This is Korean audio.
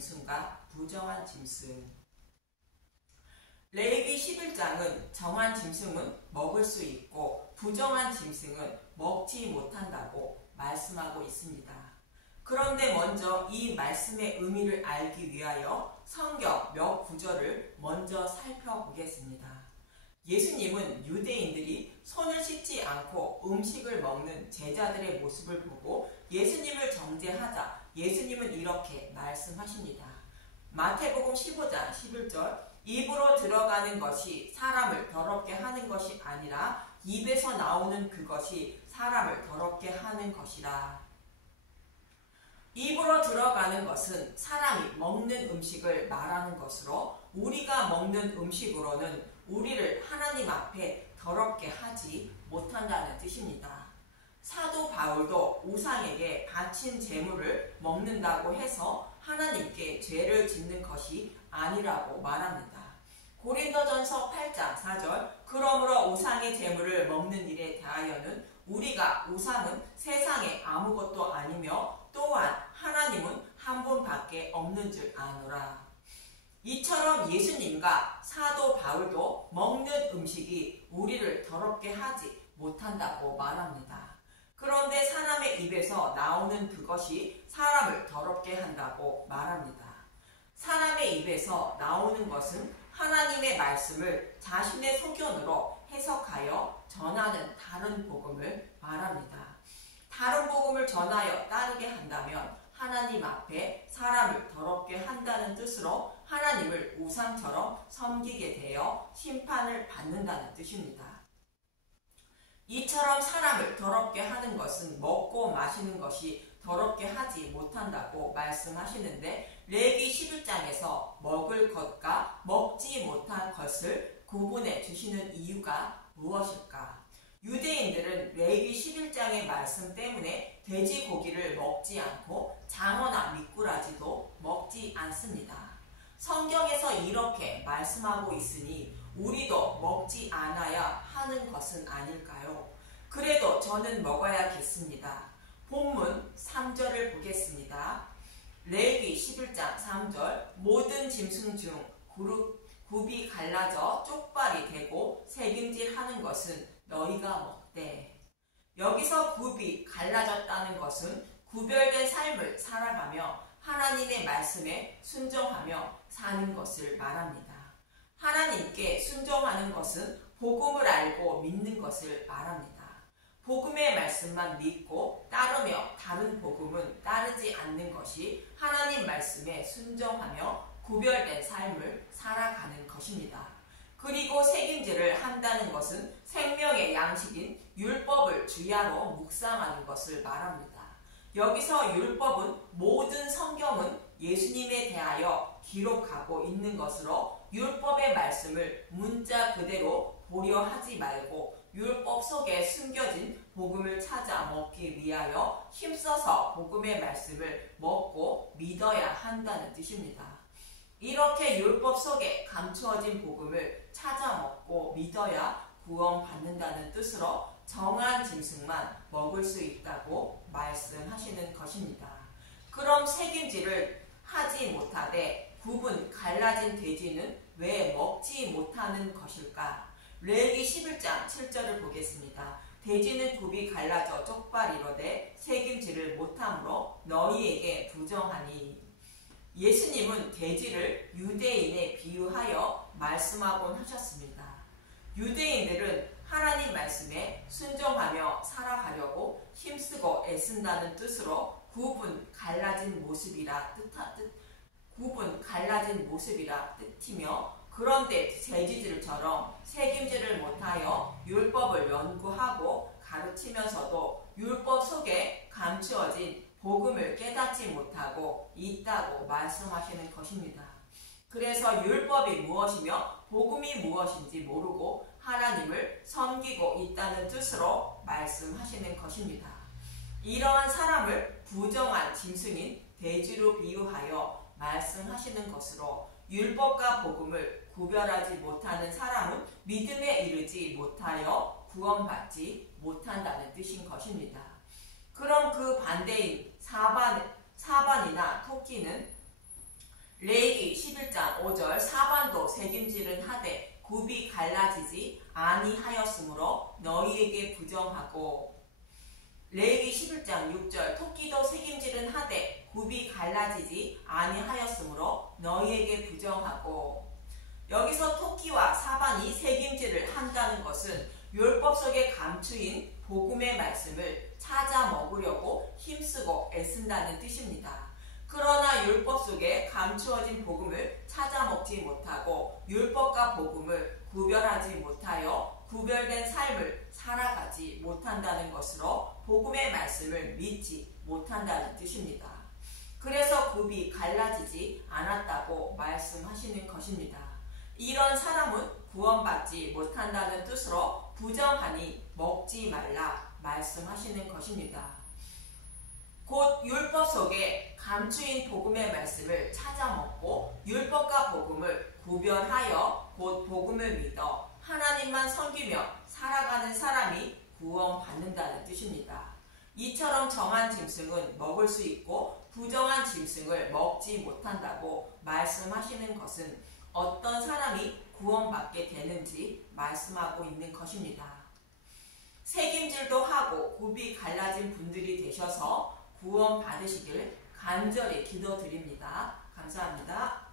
짐승과 부정한 짐승. 레위기 11장은 정한 짐승은 먹을 수 있고 부정한 짐승은 먹지 못한다고 말씀하고 있습니다. 그런데 먼저 이 말씀의 의미를 알기 위하여 성경 몇 구절을 먼저 살펴보겠습니다. 예수님은 유대인들이 손을 씻지 않고 음식을 먹는 제자들의 모습을 보고 예수님을 정죄하자 예수님은 이렇게 말씀하십니다. 마태복음 15장 11절, 입으로 들어가는 것이 사람을 더럽게 하는 것이 아니라 입에서 나오는 그것이 사람을 더럽게 하는 것이라. 입으로 들어가는 것은 사람이 먹는 음식을 말하는 것으로 우리가 먹는 음식으로는 우리를 하나님 앞에 더럽게 하지 못한다는 뜻입니다. 사도 바울도 우상에게 바친 제물을 먹는다고 해서 하나님께 죄를 짓는 것이 아니라고 말합니다. 고린도전서 8장 4절, 그러므로 우상의 제물을 먹는 일에 대하여는 우리가 우상은 세상에 아무것도 아니며 또한 하나님은 한 분밖에 없는 줄 아노라. 이처럼 예수님과 사도 바울도 먹는 음식이 우리를 더럽게 하지 못한다고 말합니다. 그런데 사람의 입에서 나오는 그것이 사람을 더럽게 한다고 말합니다. 사람의 입에서 나오는 것은 하나님의 말씀을 자신의 소견으로 해석하여 전하는 다른 복음을 말합니다. 다른 복음을 전하여 따르게 한다면 하나님 앞에 사람을 더럽게 한다는 뜻으로 하나님을 우상처럼 섬기게 되어 심판을 받는다는 뜻입니다. 이처럼 사람을 더럽게 하는 것은 먹고 마시는 것이 더럽게 하지 못한다고 말씀하시는데 레위기 11장에서 먹을 것과 먹지 못한 것을 구분해 주시는 이유가 무엇일까? 유대인들은 레위기 11장의 말씀 때문에 돼지고기를 먹지 않고 장어나 미꾸라지도 먹지 않습니다. 성경에서 이렇게 말씀하고 있으니 우리도 먹지 않아야 하는 것은 아닐까요? 그래도 저는 먹어야겠습니다. 본문 3절을 보겠습니다. 레위기 11장 3절, 모든 짐승 중 굽이 갈라져 쪽발이 되고 새김질하는 것은 너희가 먹되. 여기서 굽이 갈라졌다는 것은 구별된 삶을 살아가며 하나님의 말씀에 순종하며 사는 것을 말합니다. 하나님께 순종하는 것은 복음을 알고 믿는 것을 말합니다. 복음의 말씀만 믿고 따르며 다른 복음은 따르지 않는 것이 하나님 말씀에 순종하며 구별된 삶을 살아가는 것입니다. 그리고 새김질을 한다는 것은 생명의 양식인 율법을 주야로 묵상하는 것을 말합니다. 여기서 율법은 모든 성경은 예수님에 대하여 기록하고 있는 것으로 율법의 말씀을 문자 그대로 보려 하지 말고 율법 속에 숨겨진 복음을 찾아 먹기 위하여 힘써서 복음의 말씀을 먹고 믿어야 한다는 뜻입니다. 이렇게 율법 속에 감추어진 복음을 찾아 먹고 믿어야 구원받는다는 뜻으로 정한 짐승만 먹을 수 있다고 말씀하시는 것입니다. 그럼 새김질을 하지 못하되 굽은 갈라진 돼지는 왜 먹지 못하는 것일까? 레위기 11장 7절을 보겠습니다. 돼지는 굽이 갈라져 쪽발이로되 새김질을 못함으로 너희에게 부정하니. 예수님은 돼지를 유대인에 비유하여 말씀하곤 하셨습니다. 유대인들은 하나님 말씀에 순종하며 살아가려고 힘쓰고 애쓴다는 뜻으로 굽은 갈라진 모습이라 뜻이며, 그런데 돼지들처럼 새김질을 못하여 율법을 연구하고 가르치면서도 율법 속에 감추어진 복음을 깨닫지 못하고 있다고 말씀하시는 것입니다. 그래서 율법이 무엇이며 복음이 무엇인지 모르고 하나님을 섬기고 있다는 뜻으로 말씀하시는 것입니다. 이러한 사람을 부정한 짐승인 돼지로 비유하여 말씀하시는 것으로 율법과 복음을 구별하지 못하는 사람은 믿음에 이르지 못하여 구원받지 못한다는 뜻인 것입니다. 그럼 그 반대인 사반이나 토끼는 11장 5절 사반도 새김질은 하되 굽이 갈라지지 아니하였으므로 너희에게 부정하고 레위기 11장 6절 토끼도 새김질은 하되 굽이 갈라지지 아니하였으므로 너희에게 부정하고 여기서 토끼와 사반이 새김질을 한다는 것은 율법 속에 감추인 복음의 말씀을 찾아 먹으려고 힘쓰고 애쓴다는 뜻입니다. 그러나 율법 속에 감추어진 복음을 찾아 먹지 못하고 율법과 복음을 구별하지 못하여 구별된 삶을 살아가지 못한다는 것으로 복음의 말씀을 믿지 못한다는 뜻입니다. 그래서 굽이 갈라지지 않았다고 말씀하시는 것입니다. 이런 사람은 구원받지 못한다는 뜻으로 부정하니 먹지 말라 말씀하시는 것입니다. 곧 율법 속에 감추인 복음의 말씀을 찾아 먹고 율법과 복음을 구별하여 곧 복음을 믿어 하나님만 섬기며 살아가는 사람이 구원받는다는 뜻입니다. 이처럼 정한 짐승은 먹을 수 있고 부정한 짐승을 먹지 못한다고 말씀하시는 것은 어떤 사람이 구원받게 되는지 말씀하고 있는 것입니다. 새김질도 하고 굽이 갈라진 분들이 되셔서 구원 받으시길 간절히 기도드립니다. 감사합니다.